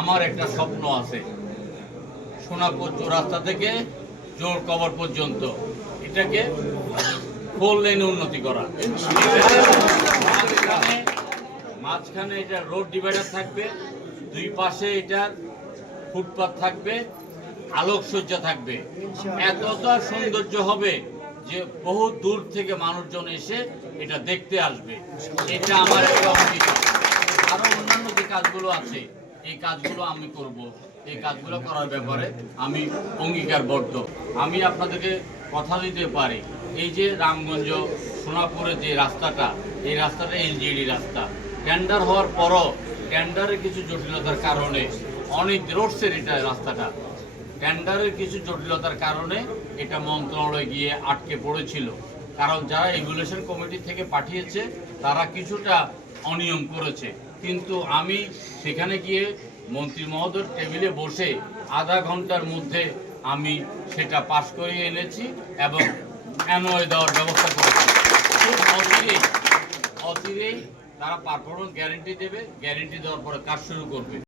আমার একটা স্বপ্ন আছে, সোনাপুর চৌরাস্তা থেকে জোর কবর পর্যন্ত এটাকে 4 লেনে উন্নতি করা। মাঝখানে এটা রোড ডিভাইডার থাকবে, দুই পাশে এটার ফুটপাথ থাকবে, আলোকসজ্জা থাকবে, এতটা সৌন্দর্য হবে যে বহু দূর থেকে মানুষজন এসে এটা দেখতে আসবে। এটা আমার একটা অঙ্গীকার। আরো অন্যান্য যে কাজগুলো আছে এই কাজগুলো আমি করব, এই কাজগুলো করার ব্যাপারে আমি অঙ্গীকারবদ্ধ। আমি আপনাদেরকে কথা দিতে পারি, এই যে রামগঞ্জ সোনাপুরের যে রাস্তাটা, এই রাস্তাটা এলজিডি রাস্তা, টেন্ডার হওয়ার পরও টেন্ডারের কিছু জটিলতার কারণে অনেক রোডসের এটা রাস্তাটা টেন্ডারের কিছু জটিলতার কারণে এটা মন্ত্রণালয়ে গিয়ে আটকে পড়েছিল। কারণ যারা রেগুলেশন কমিটি থেকে পাঠিয়েছে তারা কিছুটা অনিয়ম করেছে, কিন্তু আমি সেখানে গিয়ে মন্ত্রী মহোদয়ের টেবিলে বসে আধা ঘন্টার মধ্যে আমি সেটা পাশ করিয়ে এনেছি এবং এনওএ দেওয়ার ব্যবস্থা করেছি। খুব অচিরেই তারা পারফরমেন্স গ্যারেন্টি দেবে, গ্যারেন্টি দেওয়ার পরে কাজ শুরু করবে।